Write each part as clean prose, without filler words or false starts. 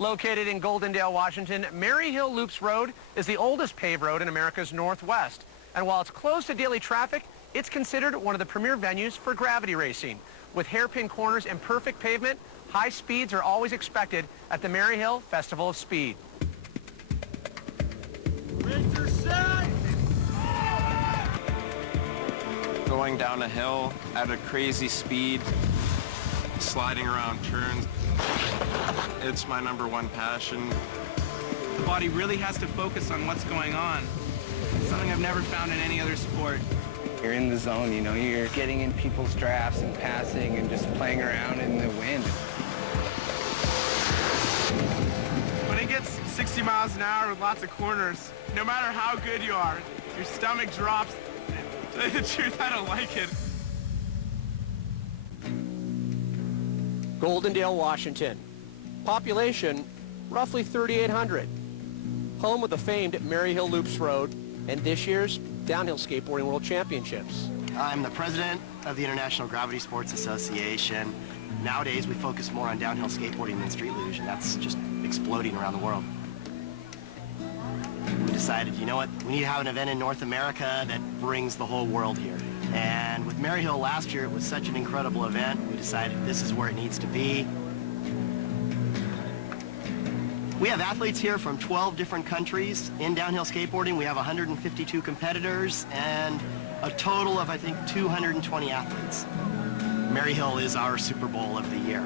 Located in Goldendale, Washington, Maryhill Loops Road is the oldest paved road in America's Northwest. And while it's closed to daily traffic, it's considered one of the premier venues for gravity racing. With hairpin corners and perfect pavement, high speeds are always expected at the Maryhill Festival of Speed. Racer set! Going down a hill at a crazy speed, sliding around turns. It's my #1 passion. The body really has to focus on what's going on. Something I've never found in any other sport. You're in the zone, you know, you're getting in people's drafts and passing and just playing around in the wind. When it gets 60 miles an hour with lots of corners, no matter how good you are, your stomach drops. To tell you the truth, I don't like it. Goldendale, Washington. Population, roughly 3,800. Home of the famed Maryhill Loops Road and this year's Downhill Skateboarding World Championships. I'm the president of the International Gravity Sports Association. Nowadays, we focus more on downhill skateboarding than street luge, and that's just exploding around the world. We decided, you know what, we need to have an event in North America that brings the whole world here. And with Maryhill last year, it was such an incredible event, we decided this is where it needs to be. We have athletes here from 12 different countries in downhill skateboarding. We have 152 competitors and a total of, I think, 220 athletes. Maryhill is our Super Bowl of the year.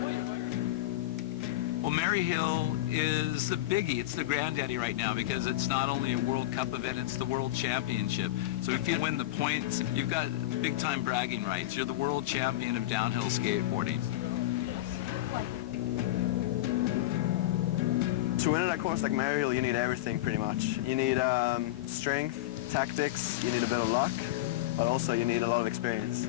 Well, Maryhill is the biggie. It's the granddaddy right now because it's not only a World Cup event, it's the World Championship. So if you win the points, you've got big-time bragging rights. You're the world champion of downhill skateboarding. To win at a course like Maryhill, you need everything pretty much. You need strength, tactics, you need a bit of luck, but also you need a lot of experience.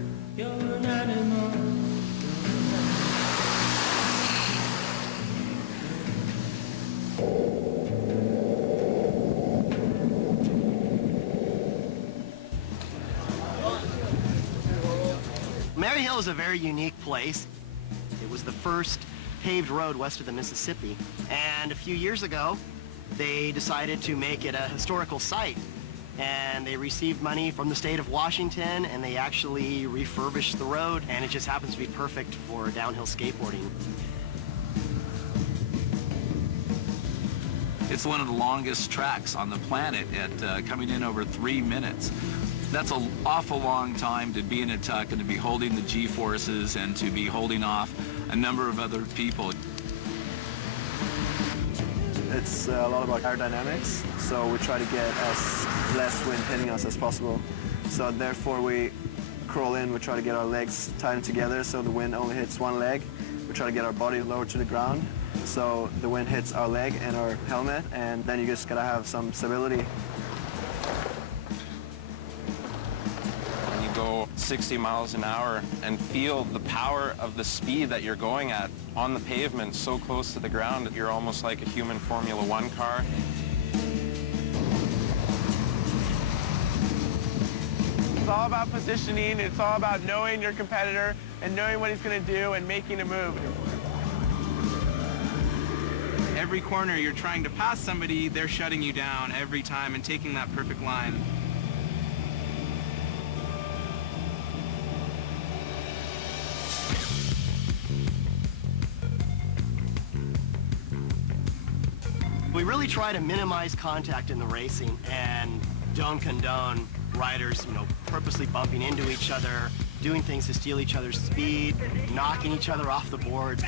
Maryhill is a very unique place. It was the first paved road west of the Mississippi, and a few years ago they decided to make it a historical site, and they received money from the state of Washington, and they actually refurbished the road, and it just happens to be perfect for downhill skateboarding. It's one of the longest tracks on the planet at coming in over 3 minutes. That's an awful long time to be in a tuck and to be holding the G-forces and to be holding off a number of other people. It's a lot about aerodynamics, so we try to get as less wind hitting us as possible. So therefore we crawl in, we try to get our legs tied together so the wind only hits one leg. We try to get our body lower to the ground so the wind hits our leg and our helmet, and then you just gotta have some stability. Go 60 miles an hour and feel the power of the speed that you're going at on the pavement so close to the ground that you're almost like a human Formula One car. It's all about positioning. It's all about knowing your competitor and knowing what he's going to do and making a move. Every corner you're trying to pass somebody, they're shutting you down every time and taking that perfect line. We really try to minimize contact in the racing and don't condone riders, purposely bumping into each other, doing things to steal each other's speed, knocking each other off the boards.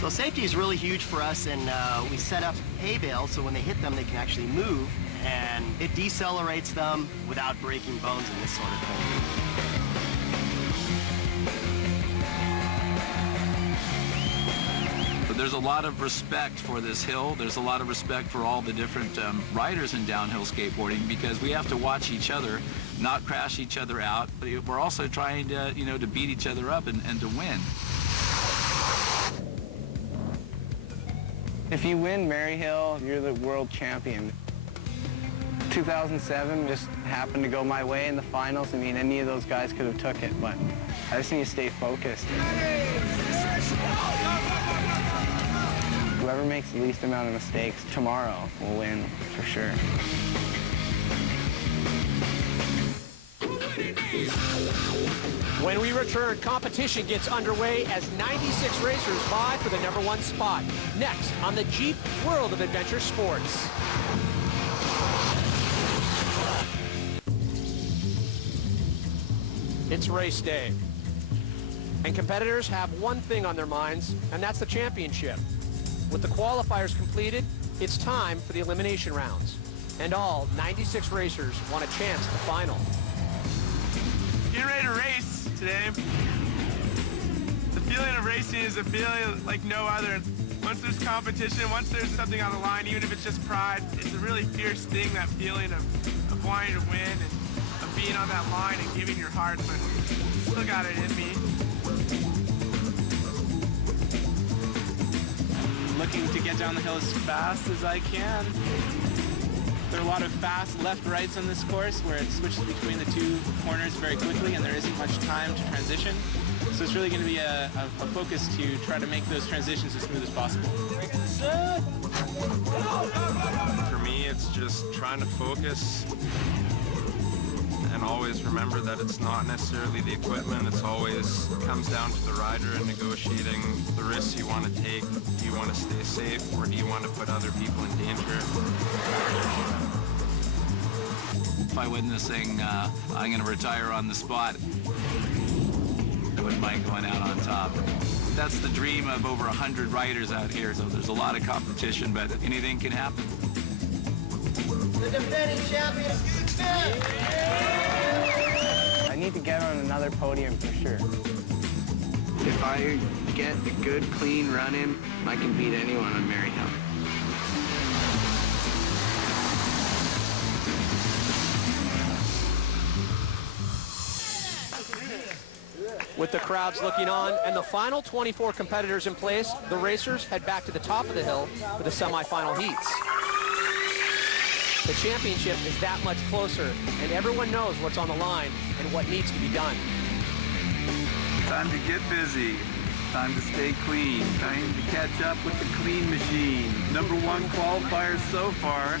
So safety is really huge for us, and we set up hay bales so when they hit them, they can actually move, and it decelerates them without breaking bones and this sort of thing. There's a lot of respect for this hill. There's a lot of respect for all the different riders in downhill skateboarding because we have to watch each other, not crash each other out. But we're also trying to, to beat each other up and to win. If you win Maryhill, you're the world champion. 2007 just happened to go my way in the finals. I mean, any of those guys could have took it, but I just need to stay focused. Whoever makes the least amount of mistakes tomorrow will win, for sure. When we return, competition gets underway as 96 racers vie for the #1 spot. Next on the Jeep World of Adventure Sports. It's race day. And competitors have one thing on their minds, and that's the championship. With the qualifiers completed, it's time for the elimination rounds. And all 96 racers want a chance at the final. Getting ready to race today. The feeling of racing is a feeling like no other. Once there's competition, once there's something on the line, even if it's just pride, it's a really fierce thing, that feeling of wanting to win and of being on that line and giving your heart, but still got it in me. Looking to get down the hill as fast as I can. There are a lot of fast left-rights on this course where it switches between the two corners very quickly and there isn't much time to transition. So it's really going to be a focus to try to make those transitions as smooth as possible. For me, it's just trying to focus and always remember that it's not necessarily the equipment. It's always comes down to the rider and negotiating the risks you want to take. Do you want to stay safe or do you want to put other people in danger? If I win this thing, I'm going to retire on the spot. I wouldn't mind going out on top. That's the dream of over 100 riders out here, so there's a lot of competition, but anything can happen. The defending champion, Smith! I need to get on another podium for sure. If I get a good, clean run in, I can beat anyone on Maryhill. With the crowds looking on and the final 24 competitors in place, the racers head back to the top of the hill for the semifinal heats. The championship is that much closer, and everyone knows what's on the line and what needs to be done. Time to get busy. Time to stay clean. Time to catch up with the clean machine. #1 qualifier so far.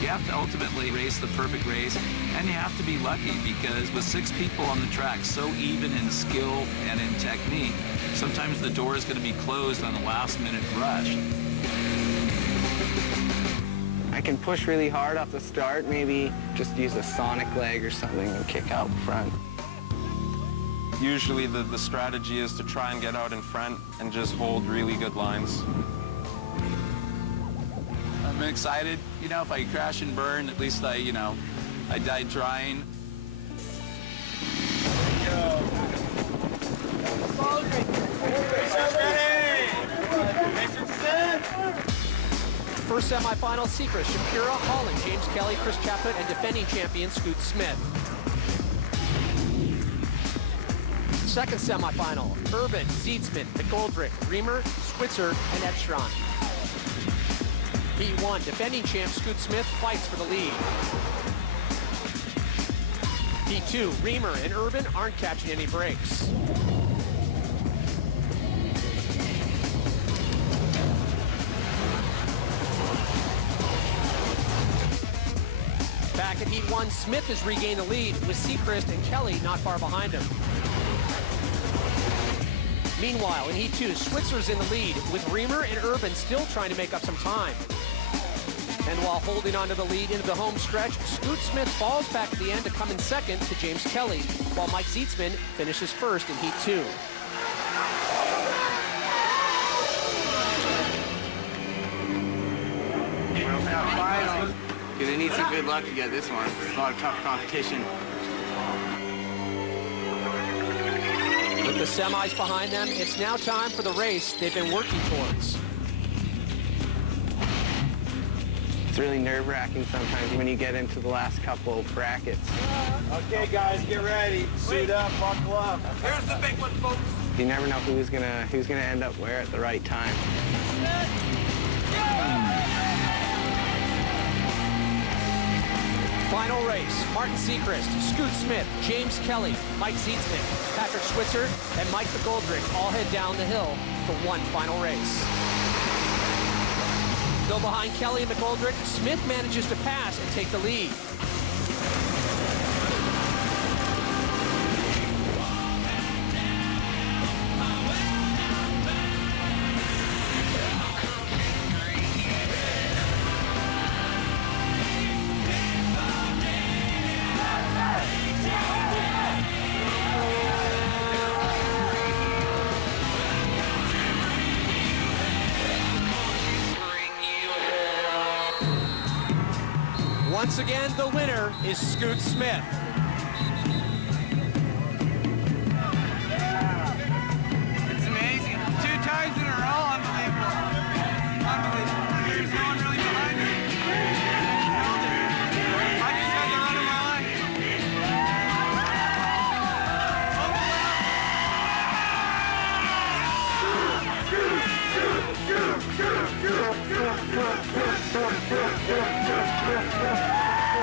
You have to ultimately race the perfect race, and you have to be lucky because with 6 people on the track, so even in skill and in technique, sometimes the door is going to be closed on a last-minute rush. I can push really hard off the start, maybe just use a sonic leg or something and kick out front. Usually the strategy is to try and get out in front and just hold really good lines. I'm excited. You know, if I crash and burn, at least I died trying. First semifinal, Seacrest, Shapira, Holland, James Kelly, Chris Chaput, and defending champion Scoot Smith. Second semifinal, Urban, Zeedsman, McGoldrick, Reamer, Switzer, and Edstrom. Heat 1, defending champ Scoot Smith fights for the lead. Heat 2, Reamer and Urban aren't catching any breaks. Back at Heat 1, Smith has regained the lead with Seacrest and Kelly not far behind him. Meanwhile, in Heat 2, Switzer's in the lead with Reamer and Urban still trying to make up some time. And while holding onto the lead into the home stretch, Scoot Smith falls back at the end to come in second to James Kelly, while Mike Zeedsman finishes first in Heat 2. Gonna need some good luck to get this one. It's a lot of tough competition. With the semis behind them, it's now time for the race they've been working towards. It's really nerve-wracking sometimes when you get into the last couple brackets. Okay, guys, get ready. Suit up, buckle up. Here's the big one, folks. You never know who's gonna end up where at the right time. Final race, Martin Seacrest, Scoot Smith, James Kelly, Mike Zietznick, Patrick Switzer, and Mike McGoldrick all head down the hill for one final race. Still behind Kelly and McGoldrick, Smith manages to pass and take the lead. Once again, the winner is Scoot Smith.